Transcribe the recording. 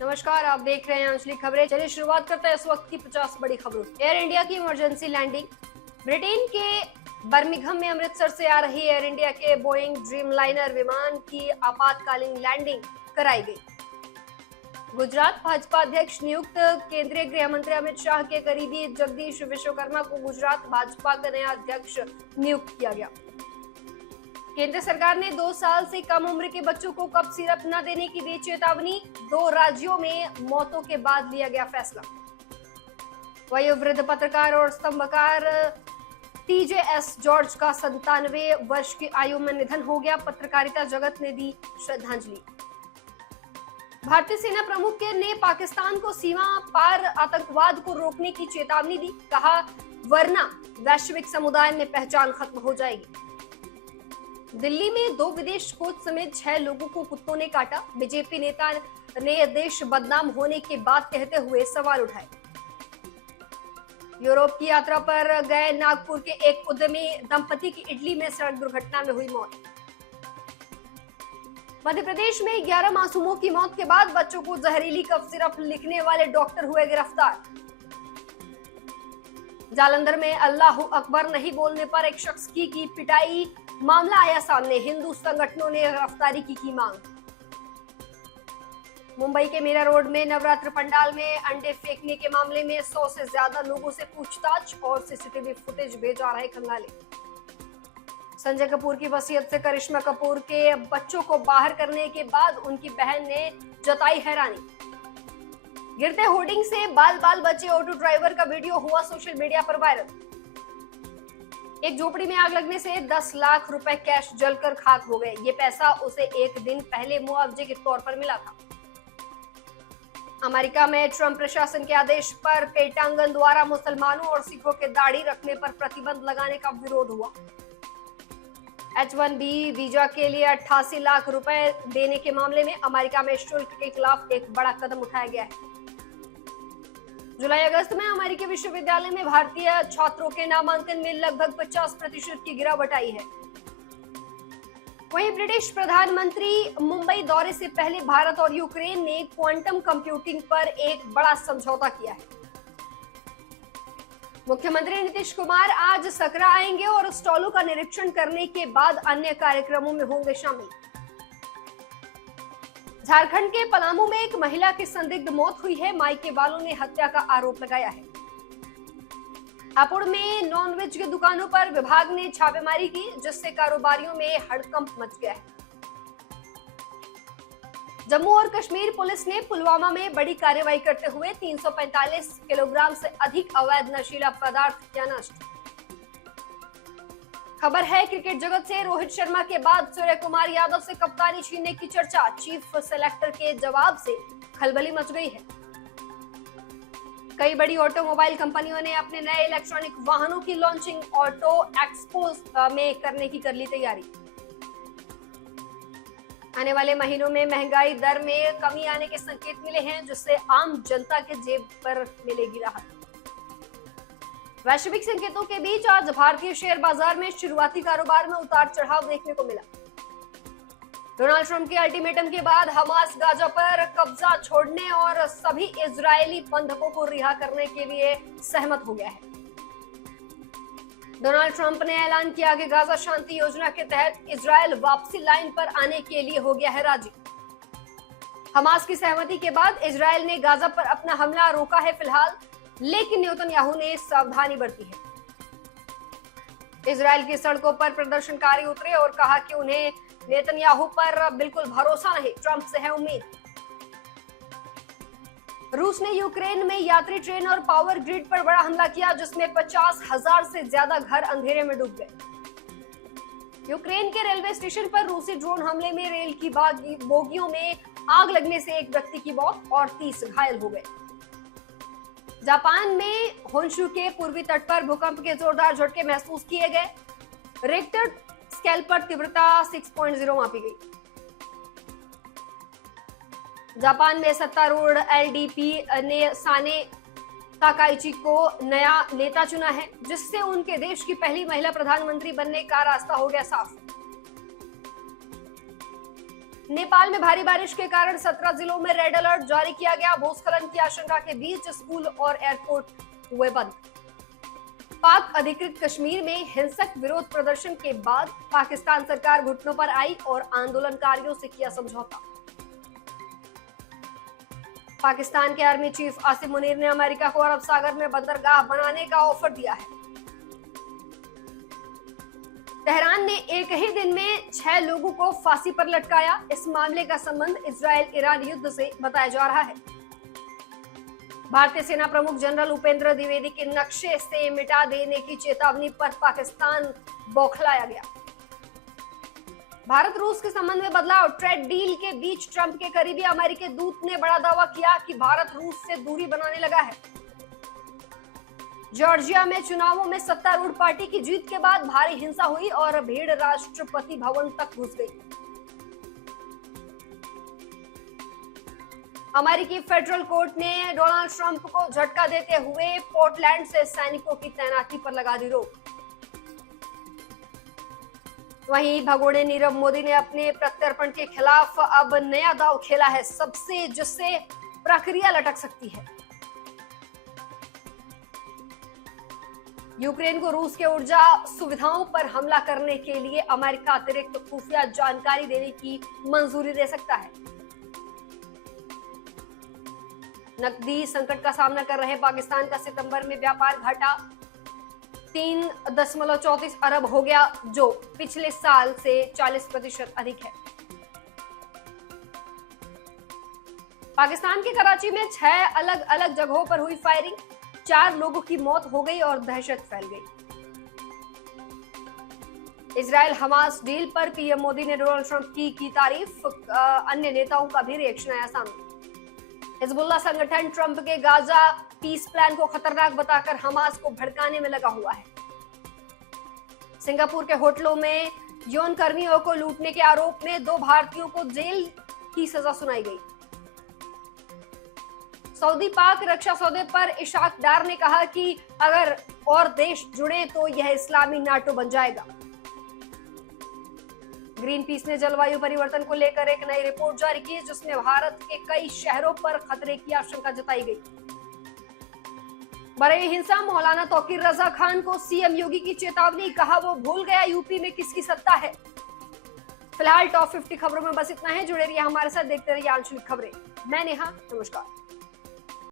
नमस्कार, आप देख रहे हैं आंचलिक खबरें। चलिए शुरुआत करते हैं इस वक्त की 50 बड़ी खबरों। एयर इंडिया की इमरजेंसी लैंडिंग। ब्रिटेन के बर्मिंघम में अमृतसर से आ रही एयर इंडिया के बोइंग ड्रीमलाइनर विमान की आपातकालीन लैंडिंग कराई गई। गुजरात भाजपा अध्यक्ष नियुक्त केंद्रीय गृह मंत्री अमित शाह के करीबी जगदीश विश्वकर्मा को गुजरात भाजपा का नया अध्यक्ष नियुक्त किया गया। केंद्र सरकार ने 2 साल से कम उम्र के बच्चों को कफ सिरप न देने की दी चेतावनी। 2 राज्यों में मौतों के बाद लिया गया फैसला। वयोवृद्ध पत्रकार और स्तंभकार TJS जॉर्ज का 97 वर्ष की आयु में निधन हो गया। पत्रकारिता जगत ने दी श्रद्धांजलि। भारतीय सेना प्रमुख ने पाकिस्तान को सीमा पार आतंकवाद को रोकने की चेतावनी दी। कहा, वरना वैश्विक समुदाय में पहचान खत्म हो जाएगी। दिल्ली में 2 विदेश कोच समेत 6 लोगों को कुत्तों ने काटा। बीजेपी नेता ने देश बदनाम होने के बाद कहते हुए सवाल उठाए। यूरोप की यात्रा पर गए नागपुर के एक उद्यमी दंपति की इटली में सड़क दुर्घटना में हुई मौत। मध्य प्रदेश में 11 मासूमों की मौत के बाद बच्चों को जहरीली कफ सिरप लिखने वाले डॉक्टर हुए गिरफ्तार। जालंधर में अल्लाहू अकबर नहीं बोलने पर एक शख्स की पिटाई। मामला आया सामने। हिंदू संगठनों ने गिरफ्तारी की मांग। मुंबई के मीरा रोड में नवरात्र पंडाल में अंडे फेंकने के मामले में 100 से ज्यादा लोगों से पूछताछ और सीसीटीवी फुटेज भेजा रहे खंगाले। संजय कपूर की वसीयत से करिश्मा कपूर के बच्चों को बाहर करने के बाद उनकी बहन ने जताई हैरानी। गिरते होर्डिंग से बाल बाल बचे ऑटो ड्राइवर का वीडियो हुआ सोशल मीडिया पर वायरल। एक झोपड़ी में आग लगने से 10 लाख रुपए कैश जलकर खाक हो गए। ये पैसा उसे एक दिन पहले मुआवजे के तौर पर मिला था। अमेरिका में ट्रंप प्रशासन के आदेश पर पेटांगन द्वारा मुसलमानों और सिखों के दाढ़ी रखने पर प्रतिबंध लगाने का विरोध हुआ। H-1B वीजा के लिए 88 लाख रुपए देने के मामले में अमेरिका में शुल्क के खिलाफ एक बड़ा कदम उठाया गया है। जुलाई अगस्त में अमेरिकी विश्वविद्यालय में भारतीय छात्रों के नामांकन में लगभग 50% की गिरावट आई है। वहीं ब्रिटिश प्रधानमंत्री मुंबई दौरे से पहले भारत और यूक्रेन ने क्वांटम कंप्यूटिंग पर एक बड़ा समझौता किया है। मुख्यमंत्री नीतीश कुमार आज सकरा आएंगे और स्टॉलों का निरीक्षण करने के बाद अन्य कार्यक्रमों में होंगे शामिल। झारखंड के पलामू में एक महिला की संदिग्ध मौत हुई है। मायके वालों ने हत्या का आरोप लगाया है। हापुड़ में नॉनवेज की दुकानों पर विभाग ने छापेमारी की, जिससे कारोबारियों में हड़कंप मच गया है। जम्मू और कश्मीर पुलिस ने पुलवामा में बड़ी कार्रवाई करते हुए 345 किलोग्राम से अधिक अवैध नशीला पदार्थ किया नष्ट। खबर है क्रिकेट जगत से। रोहित शर्मा के बाद सूर्य कुमार यादव से कप्तानी छीनने की चर्चा। चीफ सेलेक्टर के जवाब से खलबली मच गई है। कई बड़ी ऑटोमोबाइल कंपनियों ने अपने नए इलेक्ट्रॉनिक वाहनों की लॉन्चिंग ऑटो एक्सपो में करने की कर ली तैयारी। आने वाले महीनों में महंगाई दर में कमी आने के संकेत मिले हैं, जिससे आम जनता के जेब पर मिलेगी राहत। वैश्विक संकेतों के बीच आज भारतीय शेयर बाजार में शुरुआती कारोबार में उतार चढ़ाव देखने को मिला। डोनाल्ड ट्रंप के अल्टीमेटम के बाद हमास गाजा पर कब्जा छोड़ने और सभी इजरायली बंधकों को रिहा करने के लिए सहमत हो गया है। डोनाल्ड ट्रंप ने ऐलान किया कि गाजा शांति योजना के तहत इजरायल वापसी लाइन पर आने के लिए हो गया है राजी। हमास की सहमति के बाद इजरायल ने गाजा पर अपना हमला रोका है फिलहाल, लेकिन नेतन्याहू ने सावधानी बरती है। इजरायल की सड़कों पर प्रदर्शनकारी उतरे और कहा कि उन्हें नेतन्याहू पर बिल्कुल भरोसा नहीं, ट्रंप से है उम्मीद। रूस ने यूक्रेन में यात्री ट्रेन और पावर ग्रिड पर बड़ा हमला किया, जिसमें 50,000 से ज्यादा घर अंधेरे में डूब गए। यूक्रेन के रेलवे स्टेशन पर रूसी ड्रोन हमले में रेल की बोगियों में आग लगने से एक व्यक्ति की मौत और 30 घायल हो गए। जापान में होन्शु के पूर्वी तट पर भूकंप के जोरदार झटके महसूस किए गए। रिक्टर स्केल पर तीव्रता 6.0 मापी गई। जापान में सत्तारूढ़ एलडीपी ने साने ताकाइची को नया नेता चुना है, जिससे उनके देश की पहली महिला प्रधानमंत्री बनने का रास्ता हो गया साफ। नेपाल में भारी बारिश के कारण 17 जिलों में रेड अलर्ट जारी किया गया। भूस्खलन की आशंका के बीच स्कूल और एयरपोर्ट हुए बंद। पाक अधिकृत कश्मीर में हिंसक विरोध प्रदर्शन के बाद पाकिस्तान सरकार घुटनों पर आई और आंदोलनकारियों से किया समझौता। पाकिस्तान के आर्मी चीफ आसिम मुनीर ने अमेरिका को अरब सागर में बंदरगाह बनाने का ऑफर दिया है। तेहरान ने एक ही दिन में 6 लोगों को फांसी पर लटकाया। इस मामले का संबंध इजरायल ईरान युद्ध से बताया जा रहा है। भारतीय सेना प्रमुख जनरल उपेंद्र द्विवेदी के नक्शे से मिटा देने की चेतावनी पर पाकिस्तान बौखलाया गया। भारत रूस के संबंध में बदलाव। ट्रेड डील के बीच ट्रंप के करीबी अमेरिकी दूत ने बड़ा दावा किया कि भारत रूस से दूरी बनाने लगा है। जॉर्जिया में चुनावों में सत्तारूढ़ पार्टी की जीत के बाद भारी हिंसा हुई और भीड़ राष्ट्रपति भवन तक घुस गई। अमेरिकी फेडरल कोर्ट ने डोनाल्ड ट्रंप को झटका देते हुए पोर्टलैंड से सैनिकों की तैनाती पर लगा दी रोक। वहीं भगोड़े नीरव मोदी ने अपने प्रत्यर्पण के खिलाफ अब नया दांव खेला है, सबसे जिससे प्रक्रिया लटक सकती है। यूक्रेन को रूस के ऊर्जा सुविधाओं पर हमला करने के लिए अमेरिका अतिरिक्त खुफिया जानकारी देने की मंजूरी दे सकता है। नकदी संकट का सामना कर रहे पाकिस्तान का सितंबर में व्यापार घाटा 3.34 अरब हो गया, जो पिछले साल से 40% अधिक है। पाकिस्तान के कराची में 6 अलग अलग जगहों पर हुई फायरिंग, 4 लोगों की मौत हो गई और दहशत फैल गई। इजरायल हमास डील पर पीएम मोदी ने डोनाल्ड ट्रंप की तारीफ, अन्य नेताओं का भी रिएक्शन आया सामने। हिजबुल्लाह संगठन ट्रंप के गाजा पीस प्लान को खतरनाक बताकर हमास को भड़काने में लगा हुआ है। सिंगापुर के होटलों में यौन कर्मियों को लूटने के आरोप में 2 भारतीयों को जेल की सजा सुनाई गई। सऊदी पाक रक्षा सौदे पर इशाक डार ने कहा कि अगर और देश जुड़े तो यह इस्लामी नाटो बन जाएगा। ग्रीन पीस ने जलवायु परिवर्तन को लेकर एक नई रिपोर्ट जारी की, जिसमें भारत के कई शहरों पर खतरे की आशंका जताई गई। बरेली हिंसा, मौलाना तौकीर रजा खान को सीएम योगी की चेतावनी, कहा वो भूल गया यूपी में किसकी सत्ता है। फिलहाल टॉप 50 खबरों में बस इतना है। जुड़े रहिए हमारे साथ, देखते रहिए आंचलिक खबरें। मैं नेहा, नमस्कार।